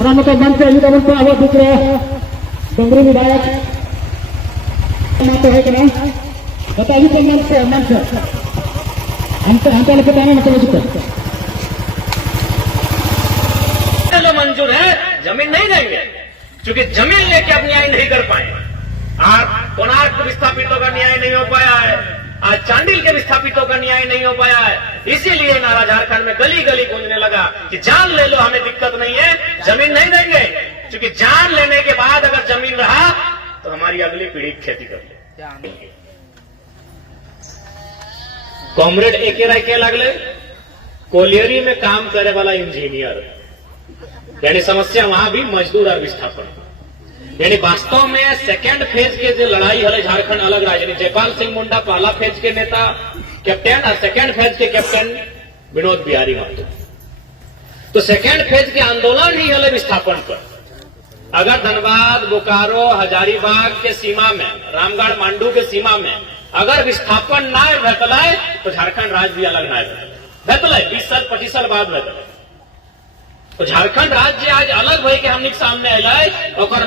रामतो मंच युद्ध मंच आवाज दूसरे डोंगरी विधायक तो है कि नहीं बताइए तो मंच हमको बताना मतलब मंजूर है, जमीन नहीं देंगे क्योंकि जमीन लेके अब न्याय नहीं कर पाए। आज कोणार्क विस्थापितों का न्याय नहीं हो पाया है, आज चांडिल के विस्थापितों का न्याय नहीं हो पाया है। इसीलिए नारा झारखंड में गली गली गूंजने लगा कि जान ले लो, हमें दिक्कत नहीं है, जमीन नहीं देंगे क्योंकि जान लेने के बाद अगर जमीन रहा तो हमारी अगली पीढ़ी खेती कर ले। कॉमरेड एके राय के लगले कोलियरी में काम करे वाला इंजीनियर, यानी समस्या वहां भी मजदूर और विस्थापन, यानी वास्तव में सेकेंड फेज के जो लड़ाई है झारखंड अलग राज्य, जयपाल सिंह मुंडा पहला फेज के नेता कैप्टन और सेकेंड फेज के कैप्टन विनोद बिहारी महतो। तो सेकेंड फेज के आंदोलन ही है विस्थापन पर। अगर धनबाद, बोकारो, हजारीबाग के सीमा में, रामगढ़ मांडू के सीमा में अगर विस्थापन ना भेटल तो झारखंड राज्य भी अलग ना भेटल 20 साल 25 साल बाद भेटल। तो झारखंड राज्य आज अलग भई के हमने सामने अल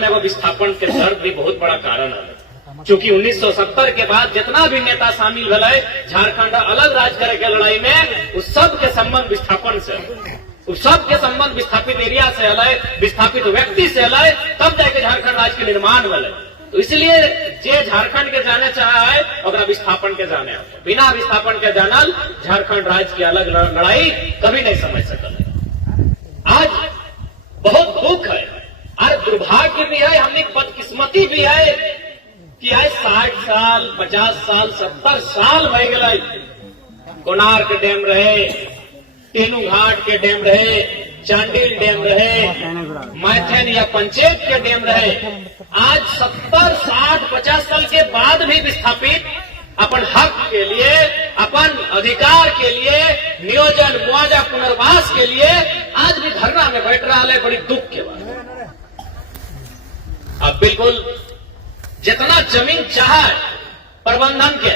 में वो विस्थापन के दर्द भी बहुत बड़ा कारण है। चूंकि 1970 के बाद जितना भी नेता शामिल भले झारखंड अलग राज्य करे के लड़ाई में, उस सब के संबंध विस्थापन से, उस सब के संबंध विस्थापित एरिया से अलग, विस्थापित व्यक्ति से अलग, तब जाके झारखंड राज्य के निर्माण भले। तो इसलिए जे झारखंड के जाने चाहा है और विस्थापन के जाने, बिना विस्थापन के जानल झारखंड राज्य की अलग लड़ाई कभी नहीं समझ सकल। आज बहुत दुख है और दुर्भाग्य भी है, हमने बदकिस्मती भी है कि आज 60 साल 50 साल 70 साल हो गए कोणार्क डैम रहे, तेनू घाट के डैम रहे, चांडिल डैम रहे, मैथन या पंचेत के डैम रहे। आज 70 60 50 साल के बाद भी विस्थापित अपन हक के लिए, अपन अधिकार के लिए, नियोजन मुआवजा पुनर्वास के लिए आज भी धरना में बैठ रहा है। बड़ी दुख के बात। अब बिल्कुल जितना जमीन चाहे प्रबंधन के,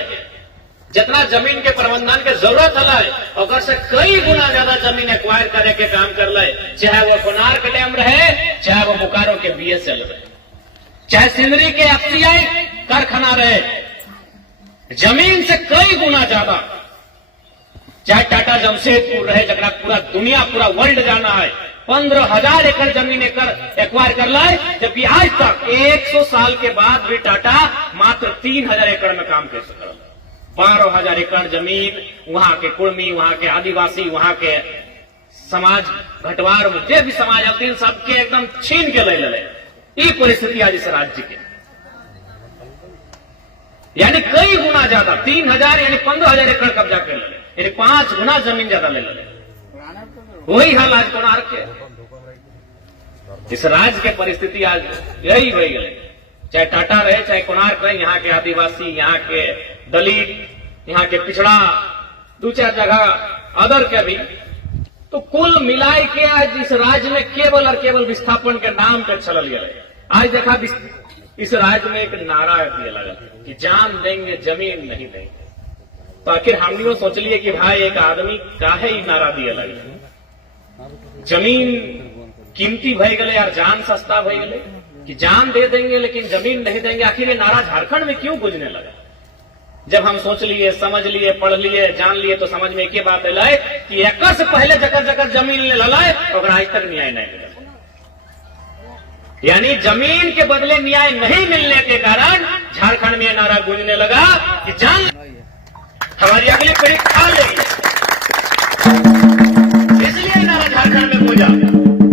जितना जमीन के प्रबंधन के जरूरत है और से कई गुना ज्यादा जमीन एक्वायर करे के काम कर ले, चाहे वो कोणार्क डैम रहे, चाहे वो बोकारो के बीएसएल रहे, चाहे सिंदरी के एफसीआई कारखाना रहे, जमीन से कई गुना ज्यादा, चाहे टाटा जमशेदपुर रहे जरा पूरा दुनिया पूरा वर्ल्ड जाना है, 15,000 एकड़ जमीन एक्वायर कर लाए, जबकि आज तक 100 साल के बाद भी टाटा मात्र 3,000 एकड़ में काम कर सकता। 12,000 एकड़ जमीन वहां के कुर्मी, वहां के आदिवासी, वहां के समाज घटवार, जे भी समाज आते सबके एकदम छीन के ले ले। ये परिस्थिति आज इस राज्य के, यानी कई गुना ज्यादा 3,000 यानी 15,000 एकड़ कब्जा कर ले, यानी 5 गुना जमीन ज्यादा ले ले। वही हाल आज कोणार्क के, इस राज्य के परिस्थिति आज यही हो गई। चाहे टाटा रहे, चाहे कोणार्क रहे, यहाँ के आदिवासी, यहाँ के दलित, यहाँ के पिछड़ा 2-4 जगह अदर के भी, तो कुल मिलाए के आज इस राज्य में केवल और केवल विस्थापन के नाम पे चलल गए। आज देखा इस राज्य में एक नारा दिया लगा कि जान देंगे जमीन नहीं देंगे। तो आखिर हमने सोच लिए कि भाई एक आदमी काहे ही नारा दिया लगे, जमीन कीमती भय गले और जान सस्ता भय गले कि जान दे देंगे लेकिन जमीन नहीं देंगे। आखिर ये नारा झारखंड में क्यों गूंजने लगा? जब हम सोच लिए, समझ लिए, पढ़ लिए, जान लिए तो समझ में एक ही बात लाए कि एक से पहले जकर जकर जमीन ले लाए और आज तक न्याय नहीं मिला। यानी जमीन के बदले न्याय नहीं मिलने के कारण झारखंड में नारा गूंजने लगा कि जान हमारी अगली पीढ़ी खा लेगी। इसलिए नारा झारखंड में गूंजा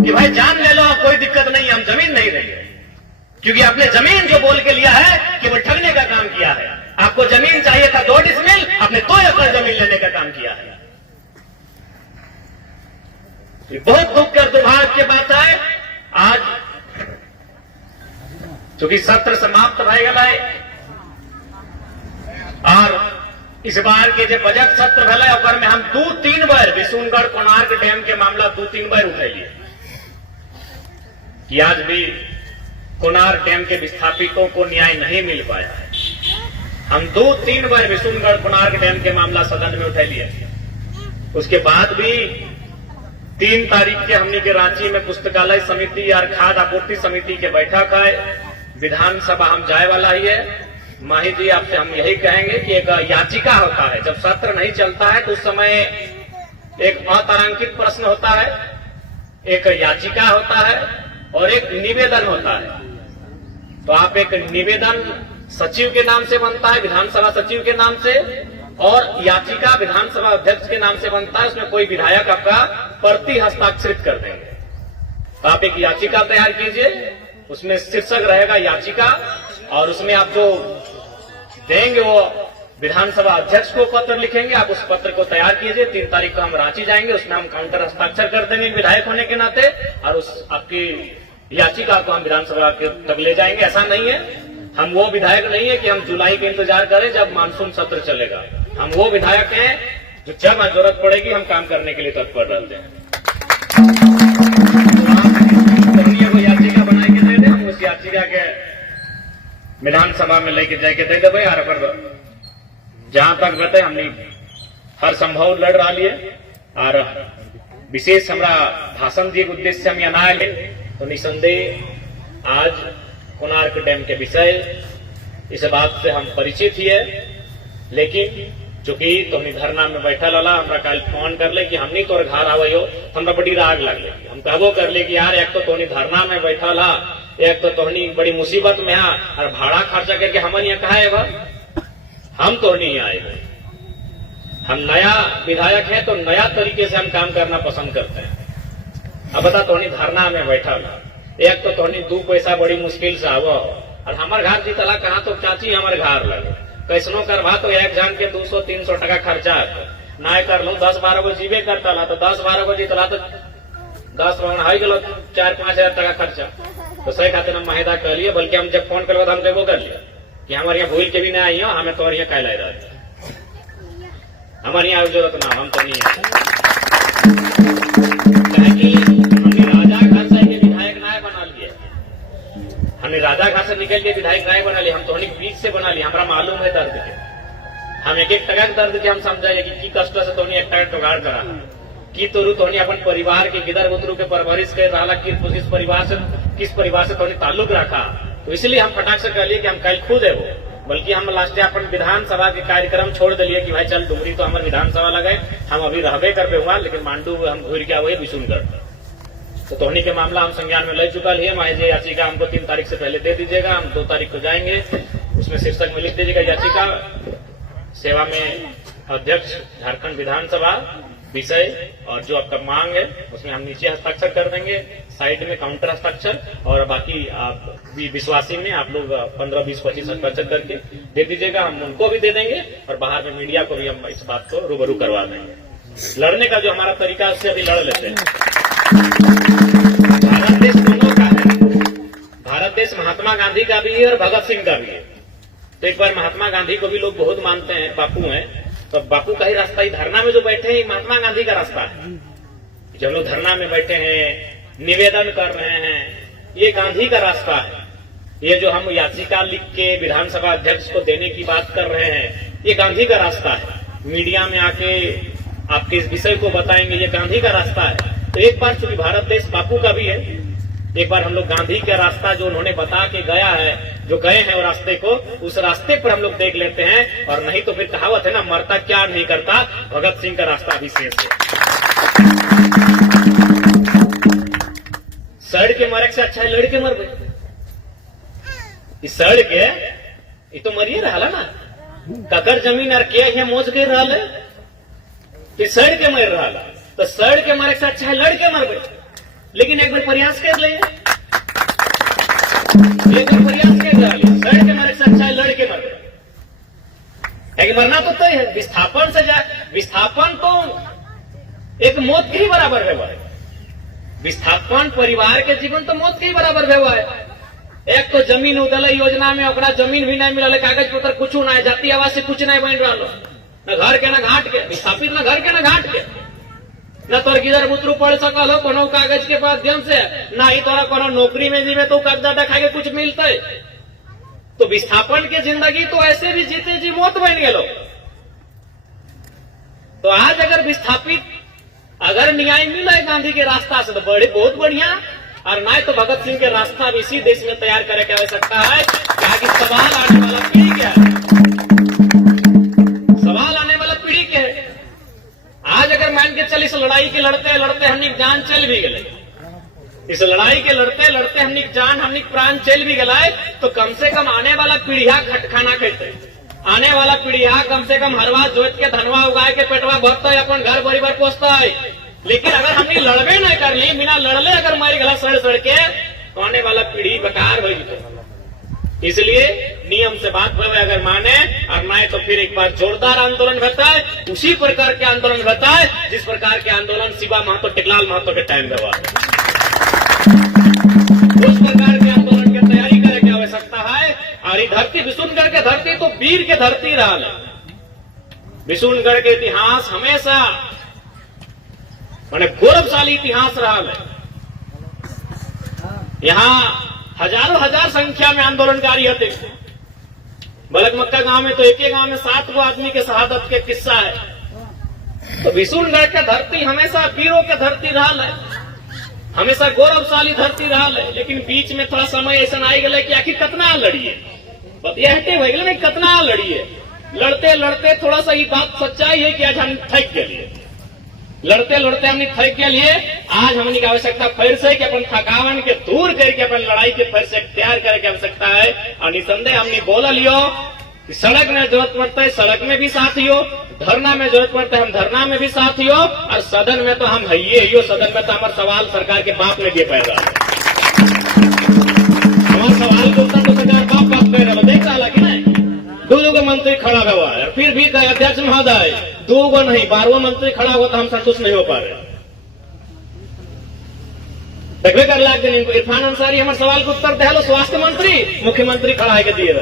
कि भाई जान ले लो, कोई दिक्कत नहीं, हम जमीन नहीं देंगे। क्योंकि आपने जमीन जो बोल के लिया है कि वो ठगने का काम किया है। आपको जमीन चाहिए था 2 डिसमिल, आपने 2 एकड़ जमीन लेने का काम किया है। ये बहुत दुख और दुर्भाग्य की बात है। आज चूंकि सत्र समाप्त हो गया और इस बार के जो बजट सत्र भले ओकर में हम 2-3 बार विशुनगढ़ कोणार्क डैम के मामला 2-3 बार उठैलिए कि आज भी कोणार्क डैम के विस्थापितों को न्याय नहीं मिल पाया है। हम 2-3 बार विशुनगढ़ कोणार्क डैम के मामला सदन में उठा लिए, उसके बाद भी 3 तारीख के हमने के रांची में पुस्तकालय समिति और खाद्य आपूर्ति समिति के बैठक है। विधानसभा हम जाए वाला ही है। माही जी आपसे हम यही कहेंगे कि एक याचिका होता है, जब सत्र नहीं चलता है तो उस समय एक अतारांकित प्रश्न होता है, एक याचिका होता है और एक निवेदन होता है। तो आप एक निवेदन सचिव के नाम से बनता है, विधानसभा सचिव के नाम से, और याचिका विधानसभा अध्यक्ष के नाम से बनता है। उसमें कोई विधायक आपका प्रति हस्ताक्षरित कर देंगे। तो आप एक याचिका तैयार कीजिए, उसमें शीर्षक रहेगा याचिका, और उसमें आप जो देंगे वो विधानसभा अध्यक्ष को पत्र लिखेंगे। आप उस पत्र को तैयार कीजिए। 3 तारीख को हम रांची जाएंगे, उसमें हम काउंटर हस्ताक्षर कर देंगे विधायक होने के नाते, और उस आपकी याचिका को हम विधानसभा के तक ले जाएंगे। ऐसा नहीं है, हम वो विधायक नहीं है कि हम जुलाई के इंतजार करें जब मानसून सत्र चलेगा। हम वो विधायक हैं जो जब जरूरत पड़ेगी हम काम करने के लिए तत्पर रहते हैं। तो याचिका बना के दे दें, उस याचिका के विधानसभा में लेके जाके दे देवे। और अगर जहां तक बते हमने हर संभव लड़ रहा लिए, और विशेष हमारा भाषण दिए उद्देश्य हम यहाँ आए तो निसंदेह आज कोणार्क डैम के विषय इस बात से हम परिचित ही है। लेकिन चूंकि तुमने धरना में बैठा लाला हमरा कल फोन कर ले कि हमनी तोर घर आवो, हमरा बड़ी राग लग ले। हम कहबो कर ले कि यार एक तो तोनी धरना में बैठा ला, एक तो तोहनी बड़ी मुसीबत में है, और भाड़ा खर्चा करके हमन यहाँ कहा है, हम तो नहीं आए। हम नया विधायक है तो नया तरीके से हम काम करना पसंद करते हैं। अब बता तोहनी धरना में बैठा ला, एक तो तोहनी 2 पैसा बड़ी मुश्किल से आवो, और हमारे घर जीतला कहा तो चाची हमारे घर लगे कैसनो करवा तो एक जन के 200-300 टका खर्चा ना कर लो। 10-12 गो जीवे करता ला तो 10-12 गो जीतला तो 10 हो गलो 4-5 हजार टका खर्चा। तो सही खातिर हम महिदा कर लिए, बल्कि हम जब फोन कर हम देवो कर लिया कि हमारे यहाँ भूल के भी ना आई हो, हमें तो यहाँ कहला रहा हमारे यहाँ जरूरत ना, हम तो नहीं हमने राजा घर से विधायक नाय बना लिए, हमने राजा घर से निकल के विधायक नाय बना लिया। हम तो बीच से बना लिया, हमारा मालूम है दर्द के। हम एक टका के दर्द के हम समझाइए कि कष्ट से तो 1 टका टोगाड़ करा की तोरू तो अपन परिवार के गिदर बुतरू के परवरिश कर रहा, किस परिवार से तोनी ताल्लुक रखा। तो इसलिए हम फटाक से कह लिए कि हम कल खुद है वो, बल्कि हम लास्ट अपन विधानसभा के कार्यक्रम छोड़ दिलिए कि भाई चल डुमरी तो हमारे विधानसभा लगे, हम अभी रहबे करबे हुआ, लेकिन मांडू हम घूर के वही विशुनगढ़। तो तोहनी के मामला हम संज्ञान में ले चुका है। माही जी याचिका हमको 3 तारीख से पहले दे दीजिएगा, हम 2 तारीख को जाएंगे। उसमें शीर्षक में लिख दीजिएगा याचिका सेवा में अध्यक्ष झारखंड विधानसभा विषय, और जो आपका मांग है उसमें हम नीचे हस्ताक्षर कर देंगे, साइड में काउंटर हस्ताक्षर, और बाकी आप विश्वासी में आप लोग 15-20-25 हस्ताक्षर करके दे दीजिएगा। हम उनको भी दे देंगे और बाहर में मीडिया को भी हम इस बात को रूबरू करवा देंगे। लड़ने का जो हमारा तरीका उससे अभी लड़ लेते हैं। भारत देश दोनों का है, भारत देश महात्मा गांधी का भी है और भगत सिंह का भी है। तो एक बार महात्मा गांधी को भी लोग बहुत मानते हैं, बापू हैं, तो बापू का ही रास्ता ही धरना में जो बैठे हैं महात्मा गांधी का रास्ता है। जब लोग धरना में बैठे हैं, निवेदन कर रहे हैं, ये गांधी का रास्ता है। ये जो हम याचिका लिख के विधानसभा अध्यक्ष को देने की बात कर रहे हैं, ये गांधी का रास्ता है। मीडिया में आके आपके इस विषय को बताएंगे, ये गांधी का रास्ता है। तो एक बार चूंकि भारत देश बापू का भी है, एक बार हम लोग गांधी का रास्ता जो उन्होंने बता के गया है, जो गए हैं वो रास्ते को, उस रास्ते पर हम लोग देख लेते हैं। और नहीं तो फिर कहावत है ना, मरता क्या नहीं करता, भगत सिंह का रास्ता अभी शेष है। सड़ के मरे से अच्छा है लड़ के मर गए। इस सड़ के ये तो मरिए रहा ना, ककर जमीन और के है मोज के रहा, सड़ के मर रहा, तो सड़ के मरे से अच्छा है लड़ के मर गए। लेकिन एक बार प्रयास कर ले, एक बार प्रयास कर ले, सड़ के मरे से अच्छा है लड़ के मर गए। मरना तो तय है, विस्थापन से जाए, विस्थापन तो एक मौत के ही बराबर है। विस्थापन परिवार के जीवन तो मौत के ही बराबर है। एक तो जमीन उदल योजना में ओकरा जमीन भी नहीं मिलल, कागज पत्र कुछ ना है, जाति आवास से कुछ नहीं बन रहा, न घर के न घाट के, विस्थापित न घर के न घाट के, न तोर किधर बुतरू पढ़ सकल हो कोनो कागज के माध्यम से, ना ही तोरा कोनो नौकरी में जीवे तो कागजा दिखा के कुछ मिलता है। तो विस्थापन के जिंदगी तो ऐसे भी जीते जी मौत बन गए। तो आज अगर विस्थापित अगर न्याय मिला है गांधी के रास्ता से तो बड़े बहुत बढ़िया, और ना तो भगत सिंह के रास्ता भी इसी देश में तैयार करे की आवश्यकता है। क्या कि सवाल आने वाला पीढ़ी क्या है, सवाल आने वाला पीढ़ी क्या है। आज अगर मान के चल इस लड़ाई के लड़ते लड़ते हमने जान चल भी गए, इस लड़ाई के लड़ते लड़ते हमने जान हमने प्राण चल भी गए, तो कम से कम आने वाला पीढ़िया खटखाना कहते, आने वाला पीढ़िया कम से कम हरवा जोत के धनवा उगाए के पेटवा भरता है, अपन घर परिवार पोसता है। लेकिन अगर हमने लड़बे न कर ली, बिना लड़ले अगर मारी गला सड़ सड़ के, तो आने वाला पीढ़ी बेकार हो जाए। इसलिए नियम से बात हुए अगर माने और ना तो फिर एक बार जोरदार आंदोलन होता है, उसी प्रकार के आंदोलन होता है जिस प्रकार के आंदोलन शिवा महतो टिकलाल महतो के टाइम में हुआ। उस प्रकार के आंदोलन की तैयारी करे की आवश्यकता है। और ये धरती विशुनगढ़ के धरती तो वीर के धरती रहा है। विशुनगढ़ के इतिहास हमेशा मैंने गौरवशाली इतिहास रहा है। यहाँ हजारों हजार संख्या में आंदोलनकारी होते। बलकमक्का गांव में तो एक ही गांव में 7 गो आदमी के शहादत के किस्सा है। तो विशुनगढ़ का धरती हमेशा वीरों के धरती रहा है, हमेशा गौरवशाली धरती रहा है। लेकिन बीच में थोड़ा समय ऐसा आई गया कि आखिर कितना लड़िए, बतिया हटे हो गए कितना लड़िए। लड़ते लड़ते थोड़ा सा ये बात सच्चाई है कि आज हम थक गए, लड़ते लड़ते हमने थक के लिए आज हमने की आवश्यकता फिर से कि अपन थकावन के दूर करके अपन लड़ाई के फिर से तैयार करे की आवश्यकता है। और निसंदेह हमने बोला लियो कि सड़क में जरूरत पड़ता है सड़क में भी साथ हो, धरना में जरूरत पड़ता है हम धरना में भी साथ हो, और सदन में तो हम है सदन में तो हमारा सवाल सरकार के बाप ने दिए पैदा, हमारे सवाल के उत्तर तो सरकार बाप दे रहा देख रहा कि नहीं। 2 मंत्री खड़ा हुआ है, फिर भी अध्यक्ष महोदय 2 नहीं 12वां मंत्री खड़ा हुआ तो हम संतुष्ट नहीं हो पा रहे। देखिए कर लाख दिन इनको इरफान अंसारी हमारे सवाल का उत्तर दे, स्वास्थ्य मंत्री मुख्यमंत्री खड़ा है दिए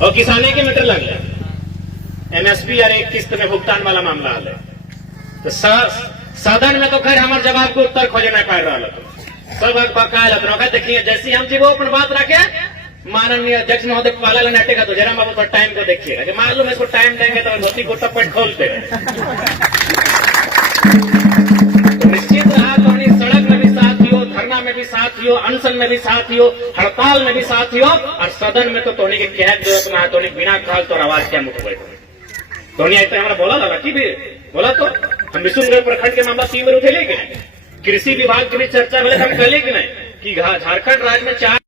और किसाने के मीटर लग गए, एमएसपी और एक किस्त में भुगतान वाला मामला है। तो सदन में तो खैर हमारे जवाब को उत्तर खोजे नहीं पा रहा सब बकाया। देखिए जैसे हम जी वो अपनी बात रखे, माननीय अध्यक्ष महोदय पाला नाटेगा तो जरा बाबू टाइम को देखिएगा कि मालूम है इसको टाइम देंगे तो धोती को टपट खोलते हैं। तो निश्चित रहा तो सड़क में भी साथ हो, धरना में भी साथ हो, अनशन में भी साथ हो, हड़ताल में भी साथ हो, और सदन में तो तोनी के कह जरूरत ना तोनी बिना खाल तो आवाज क्या मुठ बैठे तोनी आते हमारा बोला था कि भी बोला तो हम विशुनगढ़ प्रखंड के मामला 3 बार उठे कि नहीं, कृषि विभाग की भी चर्चा मिले हम कहे कि नहीं कि झारखंड राज्य में 4